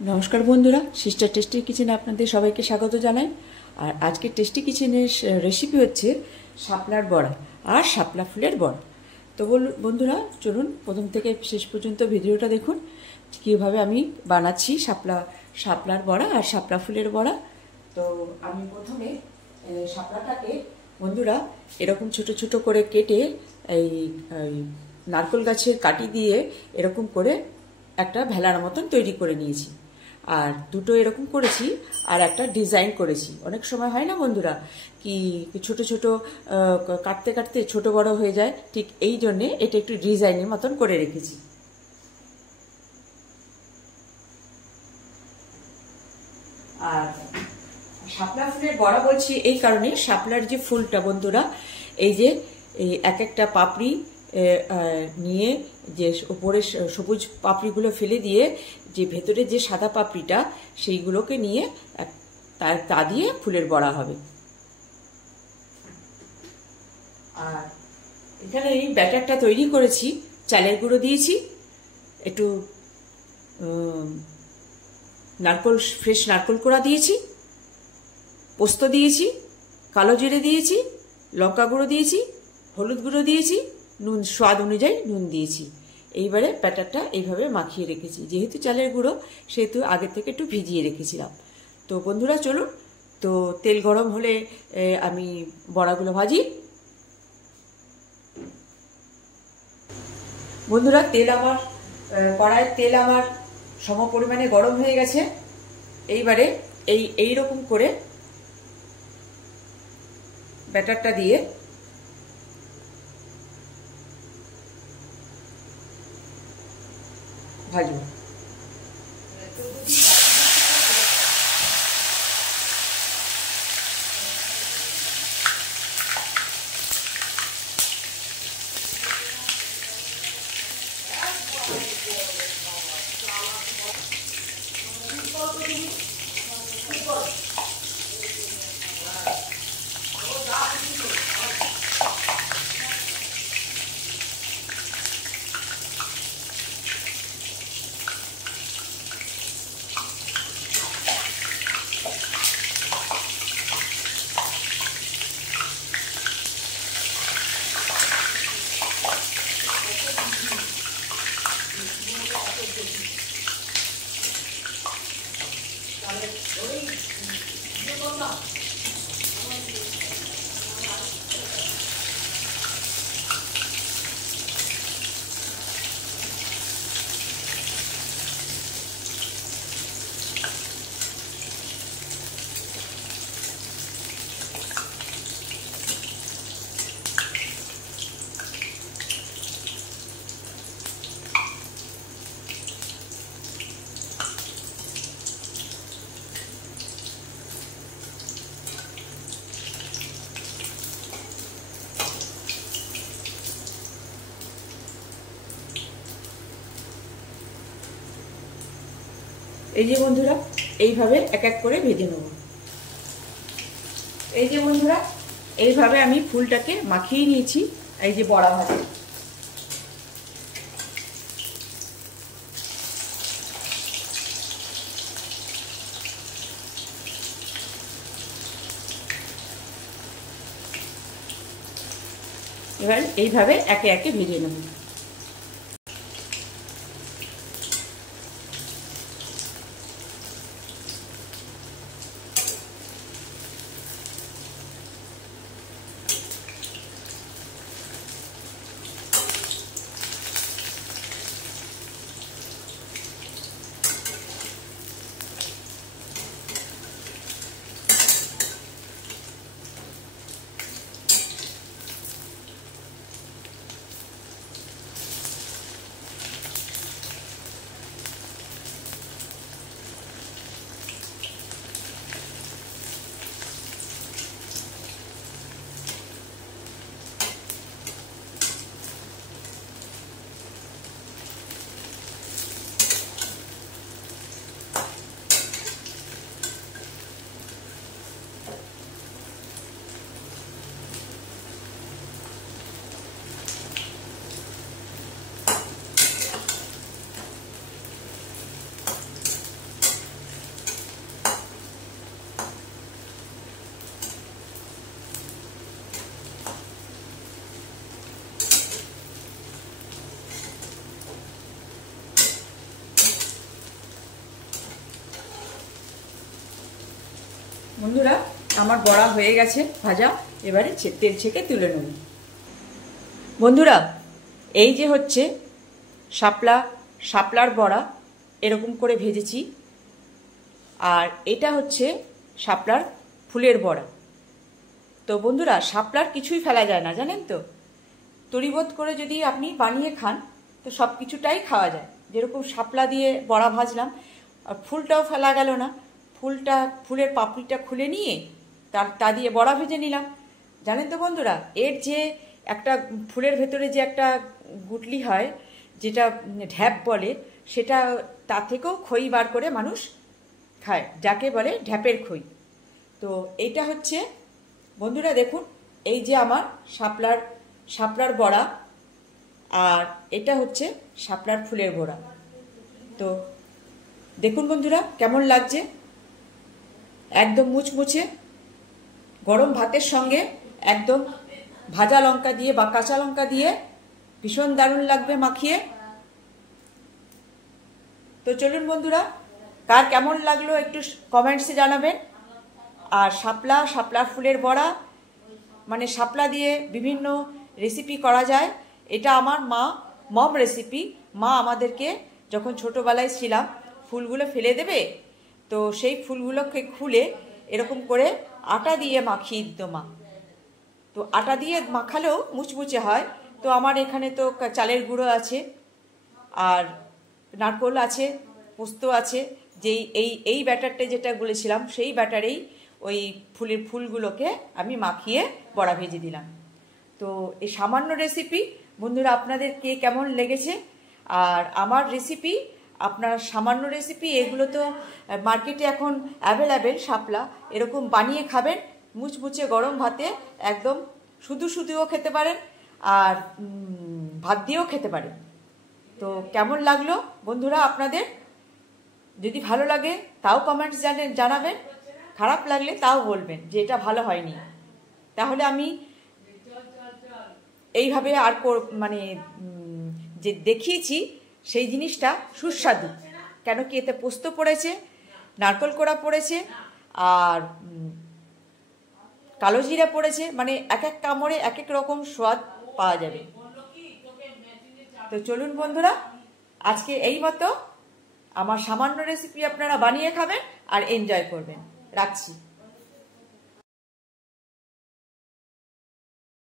নমস্কার বন্ধুরা, sister tasty কিচেনে আপনাদের সবাইকে স্বাগত জানাই। আর আজকে টেস্টি কিচেনের রেসিপি হচ্ছে শাপলার বড়া আর শাপলা ফুলের বড়া। তো বন্ধুরা, চলুন প্রথম থেকে শেষ পর্যন্ত ভিডিওটা দেখুন কীভাবে আমি বানাচ্ছি শাপলার বড়া আর শাপলা ফুলের বড়া। তো আমি প্রথমে শাপলাটাকে বন্ধুরা এরকম ছোট ছোট করে কেটে এই নারকেল গাছের কাটি দিয়ে এরকম করে একটা ভেলার মতন তৈরি করে নিয়েছি। আর দুটো এরকম করেছি আর একটা ডিজাইন করেছি। অনেক সময় হয় না বন্ধুরা, কি ছোট ছোট কাটতে কাটতে ছোট বড় হয়ে যায়, ঠিক এই জন্যে এটা একটু ডিজাইনের মতন করে রেখেছি। আর শাপলা ফুলের বড়া বলছি এই কারণে, শাপলার যে ফুলটা বন্ধুরা, এই যে এক একটা পাপড়ি নিয়ে যে উপরে সবুজ পাপড়িগুলো ফেলে দিয়ে যে ভেতরে যে সাদা পাপড়িটা সেইগুলোকে নিয়ে তা দিয়ে ফুলের বড়া হবে। আর এখানে এই ব্যাটারটা তৈরি করেছি, চালের গুঁড়ো দিয়েছি, একটু ফ্রেশ নারকেল কোড়া দিয়েছি, পোস্ত দিয়েছি, কালো জিরে দিয়েছি, লঙ্কা গুঁড়ো দিয়েছি, হলুদ গুঁড়ো দিয়েছি, নুন স্বাদ অনুযায়ী নুন দিয়েছি। এইবারে ব্যাটারটা এইভাবে মাখিয়ে রেখেছি। যেহেতু চালের গুঁড়ো সেহেতু আগে থেকে একটু ভিজিয়ে রেখেছিলাম। তো বন্ধুরা চলুন, তো তেল গরম হলে আমি বড়াগুলো ভাজি। বন্ধুরা কড়াইয়ের তেল আমার সম পরিমাণে গরম হয়ে গেছে। এইবারে এই রকম করে ব্যাটারটা দিয়ে ভাজবো। এই যে বন্ধুরা, এইভাবে এক এক করে ভেজে নেব। এই যে বন্ধুরা, এইভাবে আমি ফুলটাকে মাখিয়ে নিয়েছি। এই যে বড়া ভাজা, এবার এইভাবে একে একে ভেজে নেব। বন্ধুরা আমার বড়া হয়ে গেছে ভাজা, এবারে তেল ছেঁকে তুলে নেব। বন্ধুরা এই যে হচ্ছে শাপলার বড়া, এরকম করে ভেজেছি। আর এটা হচ্ছে শাপলার ফুলের বড়া। তো বন্ধুরা শাপলার কিছুই ফেলা যায় না, জানেন তো। তরিবোধ করে যদি আপনি বানিয়ে খান তো সব কিছুটাই খাওয়া যায়। যেরকম শাপলা দিয়ে বড়া ভাজলাম, আর ফুলটাও ফেলা গেল না। ফুলের পাপড়িটা খুলে নিয়ে তা দিয়ে বড়া ভেজে নিলাম। জানেন তো বন্ধুরা, এর যে একটা ফুলের ভেতরে যে একটা গুটলি হয়, যেটা ঢ্যাপ বলে, সেটা তা থেকেও খই বার করে মানুষ খায়, যাকে বলে ঢ্যাপের খই। তো এইটা হচ্ছে বন্ধুরা, দেখুন এই যে আমার শাপলার বড়া, আর এটা হচ্ছে শাপলার ফুলের বড়া। তো দেখুন বন্ধুরা কেমন লাগছে, একদম মুচমুচে। গরম ভাতের সঙ্গে একদম ভাজা লঙ্কা দিয়ে বা কাঁচা লঙ্কা দিয়ে ভীষণ দারুণ লাগবে মাখিয়ে। তো চলুন বন্ধুরা, কার কেমন লাগলো একটু কমেন্টসে জানাবেন। আর শাপলা ফুলের বড়া, মানে শাপলা দিয়ে বিভিন্ন রেসিপি করা যায়। এটা আমার মম রেসিপি। মা আমাদেরকে যখন ছোটোবেলায় ছিলাম, ফুলগুলো ফেলে দেবে, তো সেই ফুলগুলোকে খুলে এরকম করে আটা দিয়ে মাখিয়ে দিত মা। তো আটা দিয়ে মাখালেও মুচমুচে হয়। তো আমার এখানে তো চালের গুঁড়ো আছে, আর নারকোল আছে, পোস্ত আছে, যেই এই ব্যাটারটা যেটা বলেছিলাম, সেই ব্যাটারেই ওই ফুলগুলোকে আমি মাখিয়ে বড়া ভেজে দিলাম। তো এই সামান্য রেসিপি বন্ধুরা আপনাদের কে কেমন লেগেছে? আর আমার রেসিপি, আপনার সামান্য রেসিপি, এগুলো তো মার্কেটে এখন অ্যাভেলেবেল। শাপলা এরকম বানিয়ে খাবেন, মুচমুচে গরম ভাতে একদম শুধুও খেতে পারেন, আর ভাত দিয়েও খেতে পারেন। তো কেমন লাগলো বন্ধুরা আপনাদের? যদি ভালো লাগে তাও কমেন্টস জানাবেন, খারাপ লাগলে তাও বলবেন যে এটা ভালো হয়নি। তাহলে আমি এইভাবে আর মানে যে দেখিয়েছি সেই জিনিসটা সুস্বাদু। কেন কি এতে পোস্ত পড়েছে, নারকেল কোড়া পড়েছে, আর কালো জিরা পড়েছে, মানে এক এক কামড়ে এক এক রকম স্বাদ পাওয়া যাবে। তো চলুন বন্ধুরা, আজকে এই মতো আমার সামান্য রেসিপি আপনারা বানিয়ে খাবেন আর এনজয় করবেন। রাখছি।